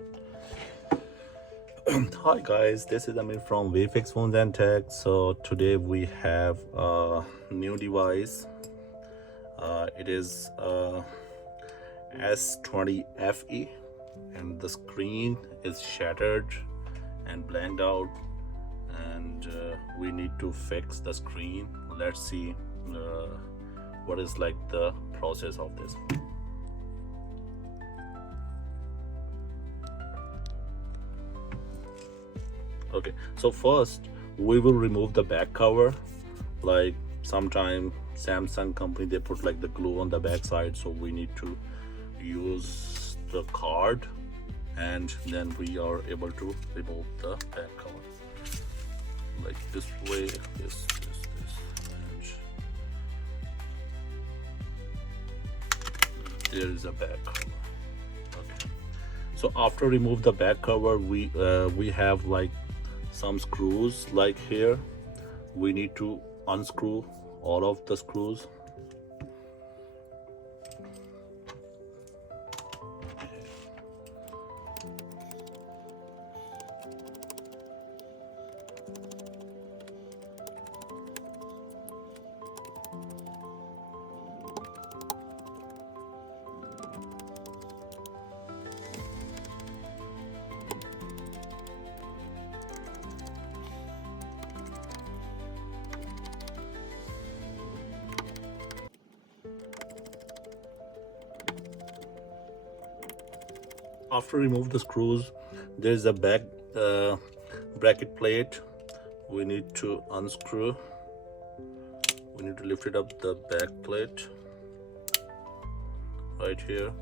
Hi guys, this is Amir from VFX Phones and Tech. So today we have a new device. It is S20 FE, and the screen is shattered and blanked out, and we need to fix the screen. Let's see what is like the process of this. Okay, so first we will remove the back cover. Like sometime Samsung company, they put like the glue on the back side, so we need to use the card, and then we are able to remove the back cover like this way, this, and there is a back cover. Okay, so after remove the back cover, we have like some screws like here. We need to unscrew all of the screws. After remove the screws, there is a back bracket plate. We need to unscrew. We need to lift it up, the back plate right here.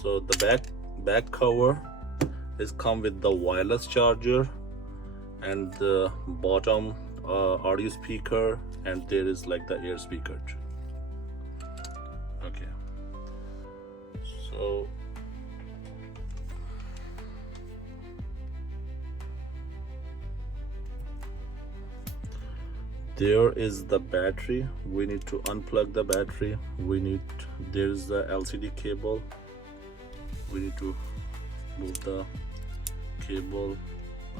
So the back cover is come with the wireless charger and the bottom audio speaker, and there is like the air speaker too. Okay, so there is the battery. We need to unplug the battery. There's the LCD cable. We need to move the cable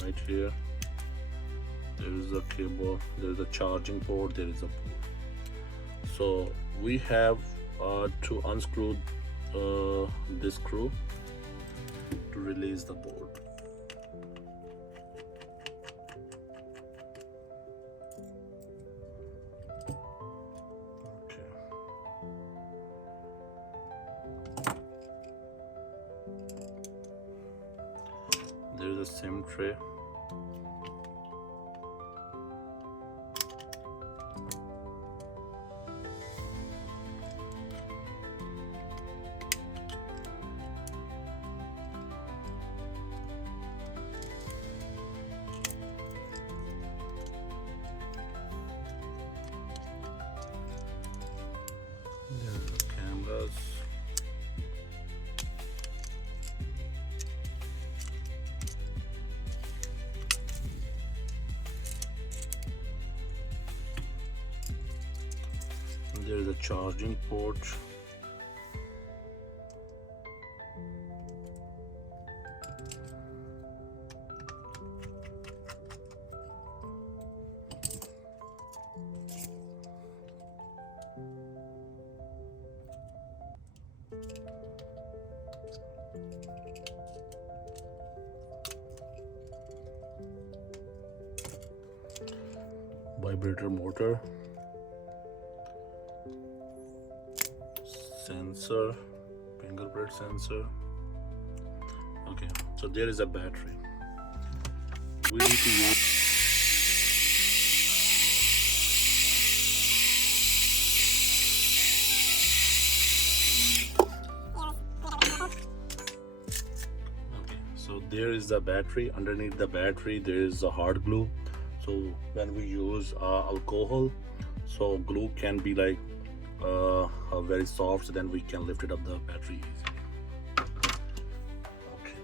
right here. There is a cable, there is a charging port, there is a port. So we have to unscrew this screw to release the board. There is a SIM tray. There are the cameras. There is a charging port. Vibrator motor. Sensor, fingerprint sensor. Okay, so there is a battery. We need to use so there is the battery. Underneath the battery there is a hard glue. So when we use alcohol, so glue can be like very soft, so then we can lift it up the battery easily. Okay,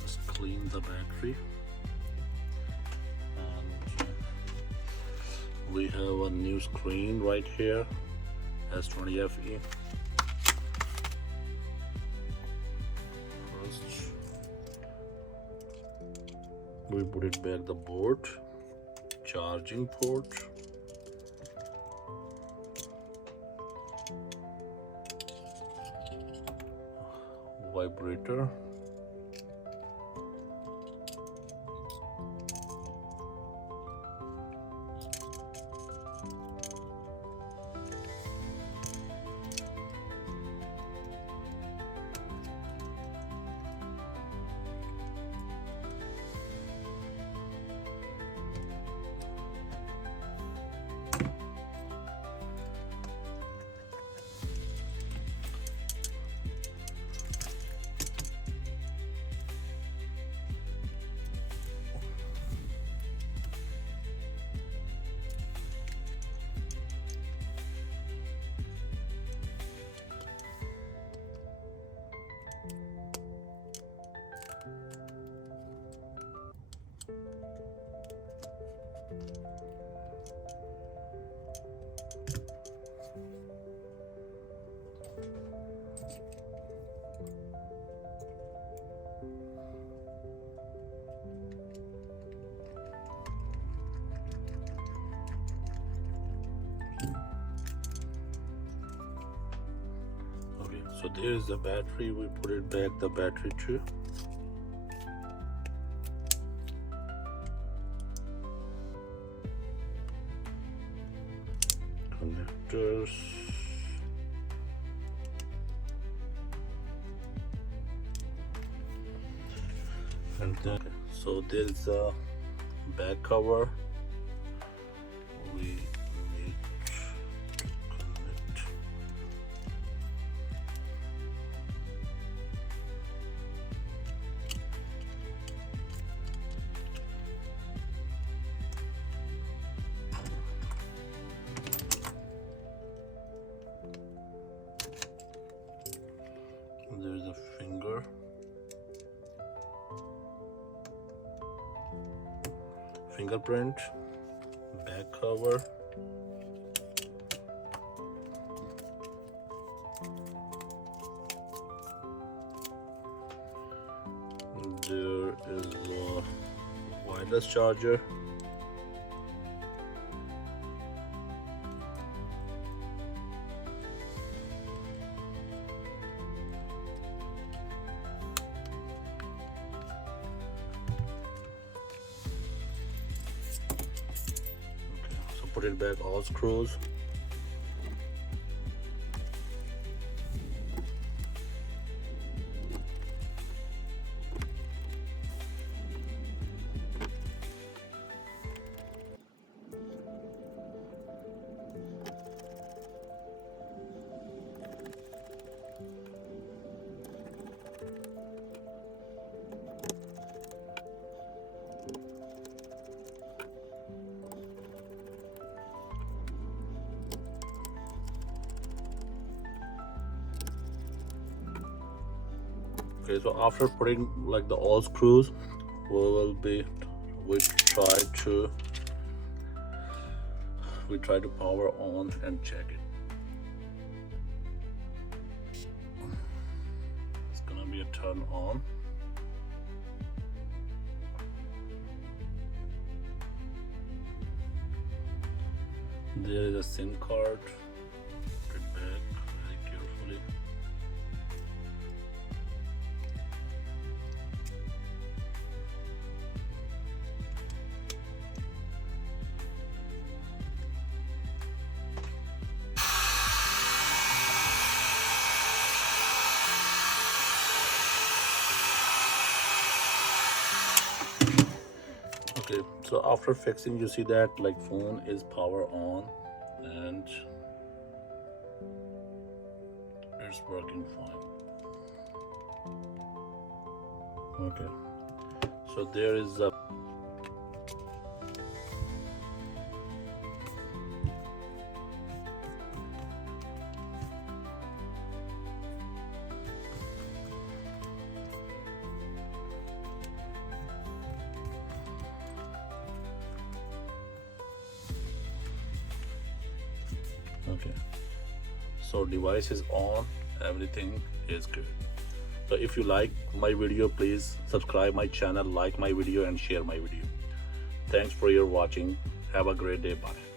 let's clean the battery, and we have a new screen right here, S20 FE. first we put it back the board, charging port, vibrator, so there's the battery. We put it back the battery too. Connectors, and then so there's a back cover. We need to connect. There's a fingerprint, back cover, there is a wireless charger, put it back all screws. Okay, so after putting like the all screws, we try to power on and check it. It's gonna be a turn on. There is a SIM card. Put it back very carefully. Okay, so after fixing, you see that like phone is power on and it's working fine. Okay, so there is a okay, so device is on, everything is good. So if you like my video, please subscribe my channel, like my video and share my video. Thanks for your watching. Have a great day. Bye.